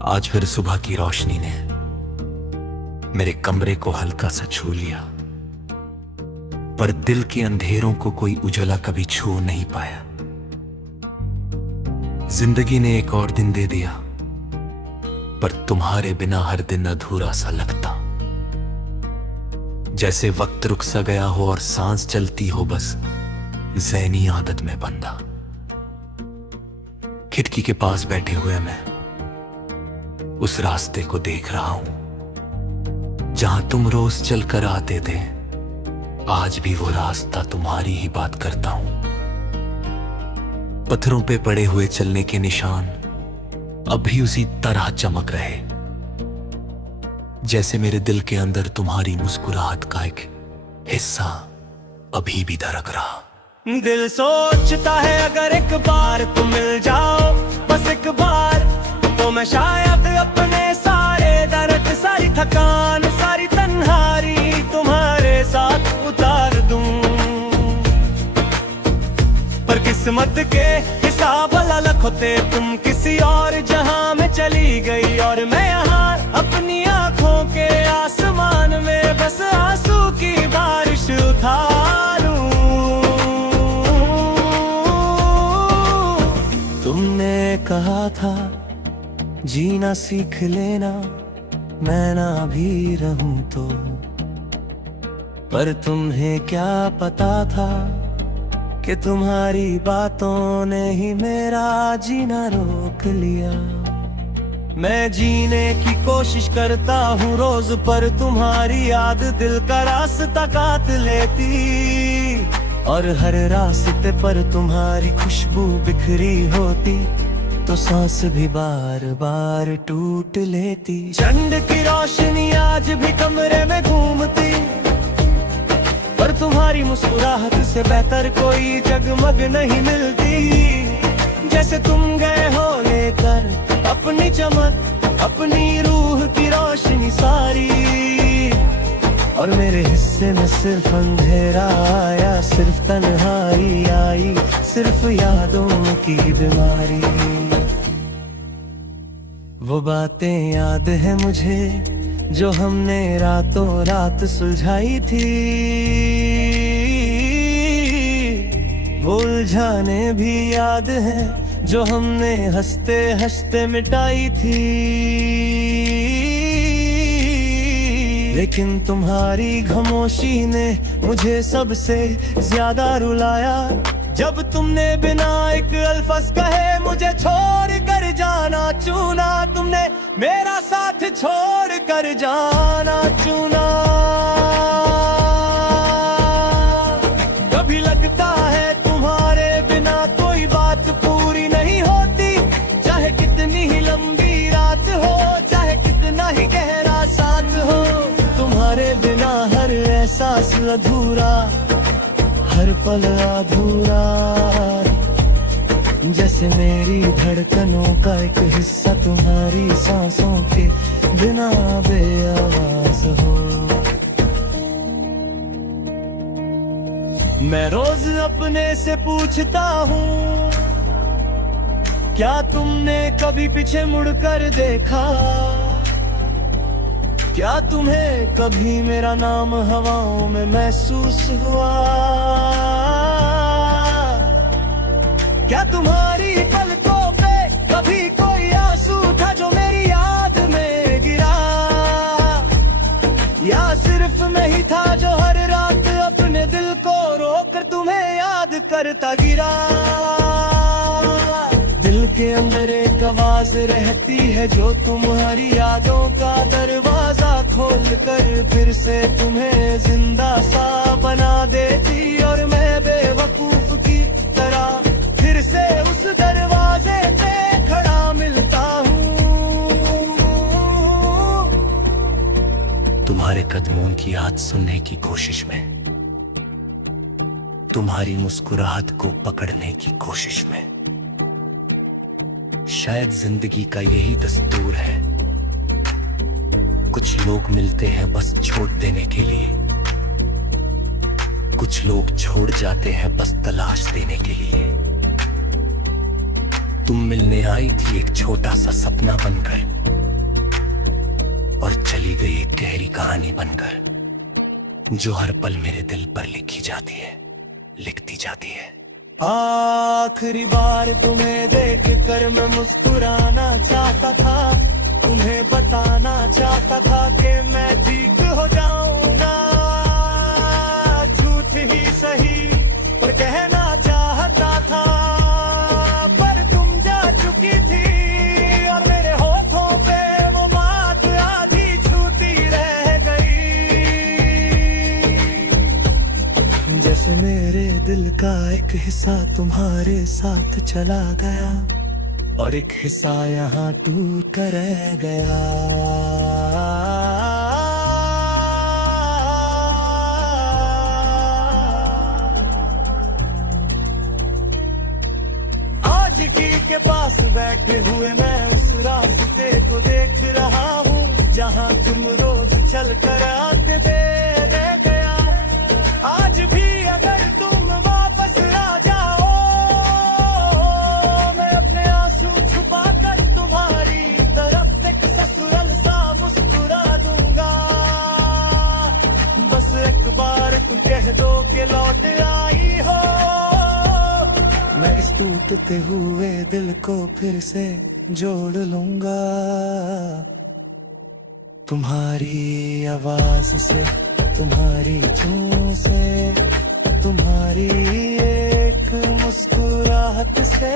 आज फिर सुबह की रोशनी ने मेरे कमरे को हल्का सा छू लिया, पर दिल के अंधेरों को कोई उजाला कभी छू नहीं पाया। जिंदगी ने एक और दिन दे दिया, पर तुम्हारे बिना हर दिन अधूरा सा लगता। जैसे वक्त रुक सा गया हो और सांस चलती हो बस ज़हनी आदत में बंधा। खिड़की के पास बैठे हुए मैं उस रास्ते को देख रहा हूं जहां तुम रोज चल कर आते थे। आज भी वो रास्ता तुम्हारी ही बात करता हूं। पत्थरों पे पड़े हुए चलने के निशान अब भी उसी तरह चमक रहे, जैसे मेरे दिल के अंदर तुम्हारी मुस्कुराहट का एक हिस्सा अभी भी धड़क रहा। दिल सोचता है अगर एक बार तुम मिल जाओ, बस एक बार, तो मैं शायद अपने सारे दर्द, सारी थकान, सारी तन्हाई तुम्हारे साथ उतार दूं। पर किस्मत के हिसाब अलग होते, तुम किसी और जहां में चली गई और मैं यहाँ अपनी आंखों के आसमान में बस आंसू की बारिश उतारूं। तुमने कहा था जीना सीख लेना, मैं ना भी रहूं तो, पर तुम्हें क्या पता था कि तुम्हारी बातों ने ही मेरा जीना रोक लिया। मैं जीने की कोशिश करता हूँ रोज, पर तुम्हारी याद दिल का रास्ता काट लेती, और हर रास्ते पर तुम्हारी खुशबू बिखरी होती तो सांस भी बार बार टूट लेती। चंद की रोशनी आज भी कमरे में घूमती, पर तुम्हारी मुस्कुराहट से बेहतर कोई जगमग नहीं मिलती। जैसे तुम गए हो लेकर अपनी चमक, अपनी रूह की रोशनी सारी, और मेरे हिस्से में सिर्फ अंधेरा आया, सिर्फ तन्हाई आई, सिर्फ यादों की बीमारी। वो बातें याद है मुझे जो हमने रातों रात सुलझाई थी, वो उलझाने भी याद है जो हमने हंसते हंसते मिटाई थी। लेकिन तुम्हारी खामोशी ने मुझे सबसे ज्यादा रुलाया, जब तुमने बिना एक अल्फाज कहे मुझे छोड़ कर जाना चुना। तुमने मेरा साथ छोड़ कर जाना चुना। कभी लगता है तुम्हारे बिना कोई बात पूरी नहीं होती, चाहे कितनी ही लंबी रात हो, चाहे कितना ही गहरा साथ हो। तुम्हारे बिना हर एहसास अधूरा, हर पल अधूरा, जैसे मेरी धड़कनों का एक हिस्सा तुम्हारी सांसों के बिना बेआवाज हो। मैं रोज अपने से पूछता हूँ, क्या तुमने कभी पीछे मुड़कर देखा? क्या तुम्हें कभी मेरा नाम हवाओं में महसूस हुआ? क्या तुम्हारी पलकों पे कभी कोई आंसू था जो मेरी याद में गिरा? या सिर्फ मैं ही था जो हर रात अपने दिल को रोकर तुम्हें याद करता गिरा? दिल के अंदर एक आवाज रहती है जो तुम्हारी यादों का दरवाजा खोल कर फिर से तुम्हें जिंदा सा बना देती, और मैं बेवकूफ की तरह फिर से उस दरवाजे पे खड़ा मिलता हूँ। तुम्हारे कदमों की याद सुनने की कोशिश में, तुम्हारी मुस्कुराहट को पकड़ने की कोशिश में, शायद जिंदगी का यही दस्तूर है। कुछ लोग मिलते हैं बस छोड़ देने के लिए, कुछ लोग छोड़ जाते हैं बस तलाश देने के लिए। तुम मिलने आई थी एक छोटा सा सपना बनकर, कहानी बनकर जो हर पल मेरे दिल पर लिखी जाती है, लिखती जाती है। आखिरी बार तुम्हें देख कर मैं मुस्कुराना चाहता था, तुम्हें बताना चाहता था कि मैं ठीक हो जाऊंगा। झूठ ही सही पर कहना चाहता था, पर तुम जा चुकी थी और मेरे होठों पे वो बात आधी छूटी रह गई। जैसे मेरे दिल का एक हिस्सा तुम्हारे साथ चला गया और एक हिस्सा यहाँ टूट कर रह गया। आज की के पास बैठे हुए मैं उस रास्ते को देख रहा हूँ जहाँ तुम रोज चल कर आते थे। रह गया आज भी अगर तुम वापस आ जाओ, मैं अपने आंसू छुपा कर तुम्हारी तरफ एक ससुरल सा मुस्कुरा दूंगा। बस एक बार तुम कह दो कि लौट आई हो, मैं इस टूटते हुए दिल को फिर से जोड़ लूंगा। तुम्हारी आवाज से, तुम्हारी धुन से, तुम्हारी एक मुस्कुराहट से